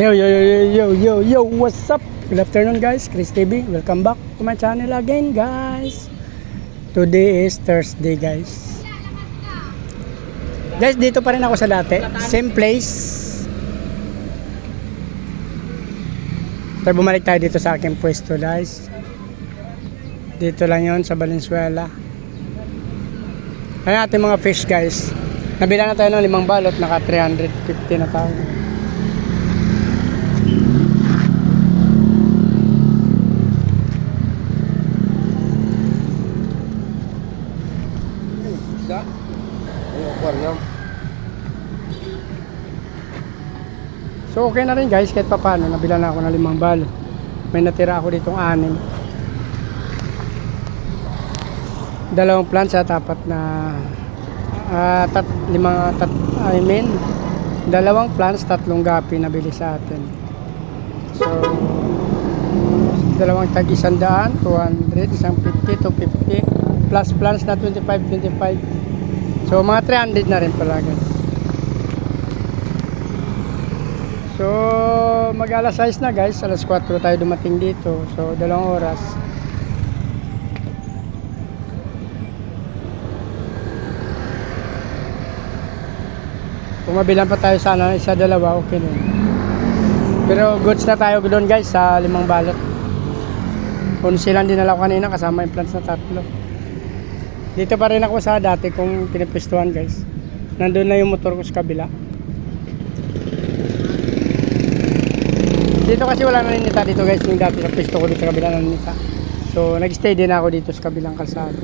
Yo, what's up? Good afternoon guys, Chris TV. Welcome back to my channel again guys. Today is Thursday guys. Guys, dito pa rin ako sa dati. Same place. Pero bumalik tayo dito sa aking pwesto guys. Dito lang yon sa Valenzuela. Ayan ating mga fish guys. Nabila na tayo ng 5 balot, naka 350 na tayo. So okay na rin guys, kahit paano nabila na ako ng 5 balot. May natira ako ditong 6. Dalawang plants at apat na dalawang plants, 3 gapi nabili sa atin. So dalawang tag 100, 200, 150, 250 plus plants na 25. So mga 300 na rin pala guys. So mag alas 6 na guys, alas 4 tayo dumating dito. So 2 oras. Kung mabilan pa tayo sana, 1-2, okay na. Pero goods na tayo doon guys sa 5 balot. 11 lang dinala ko kanina kasama yung plants na 3. Dito pa rin ako sa dati kung pinipistuhan guys. Nandun na yung motor ko sa kabila. Dito kasi wala naninita dito guys. Yung dati sa pisto ko dito sa kabila naninita. So nag-stay din ako dito sa kabilang kalsada.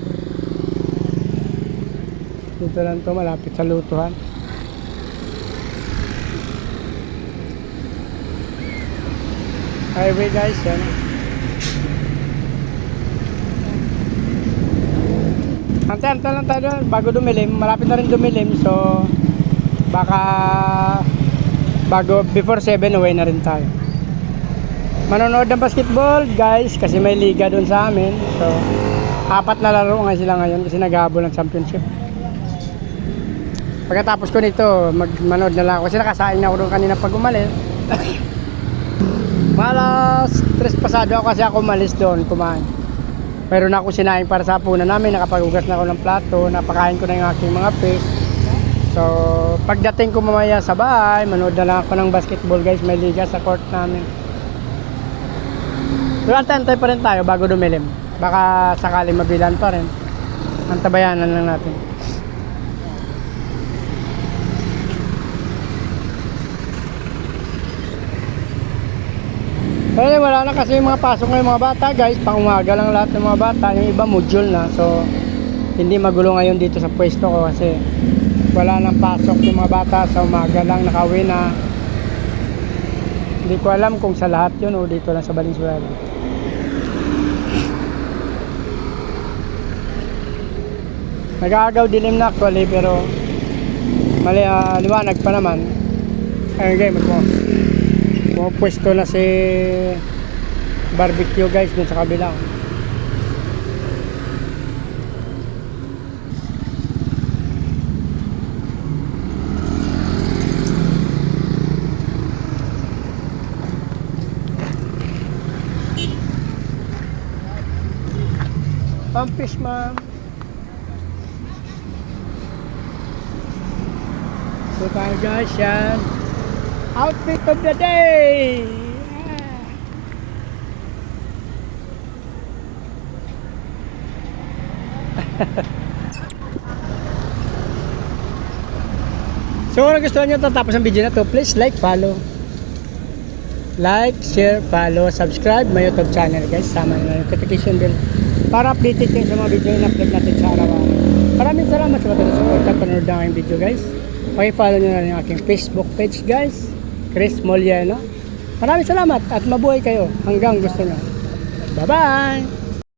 Dito lang to, malapit sa lutuhan. Highway guys yan. Antay lang tayo bago dumilim. Malapit na rin dumilim. So baka before 7 away na rin tayo. Manonood ng basketball guys kasi may liga doon sa amin. So 4 na laro nga sila ngayon kasi naghahabol ng championship. Pagkatapos ko nito manood na lang ako kasi nakasaing na ako doon kanina pag umalis. Malas 3 pasado ako kasi ako umalis doon kumain. Meron na ako sinaing para sa hapunan namin, nakapaghugas na ako ng plato, napakain ko na yung aking mga fish. So pagdating ko mamaya sa bahay, manood na lang ako ng basketball guys, may liga sa court namin. So antay pa rin tayo bago dumilim. Baka sakaling mabilan pa rin. Antabayanan lang natin. Pero wala na kasi yung mga pasok ng mga bata guys, pang umaga lang lahat ng mga bata, yung iba module na. So hindi magulo ngayon dito sa pwesto ko kasi wala nang pasok yung mga bata, sa umaga lang nakauwi na. Hindi ko alam kung sa lahat yun o dito lang sa Valenzuela. Nag-aagaw dilim na actually pero liwanag pa naman. Ayun guys, pwesto na si barbecue guys dun sa kabila. Fish ma'am. So tayo guys yan. Outfit of the day. So kung gusto nyo tatapos ang video na to, please like, follow. Like, share, follow, subscribe my YouTube channel guys. Sama na notification bell para updated kayo sa mga video na upload natin sa araw-araw. Maraming salamat sa patuloy sa panonood ng aking video guys. Paki-follow nyo na rin yung aking Facebook page guys, Chris Moliano. Maraming salamat at mabuhay kayo hanggang gusto nyo. Bye-bye!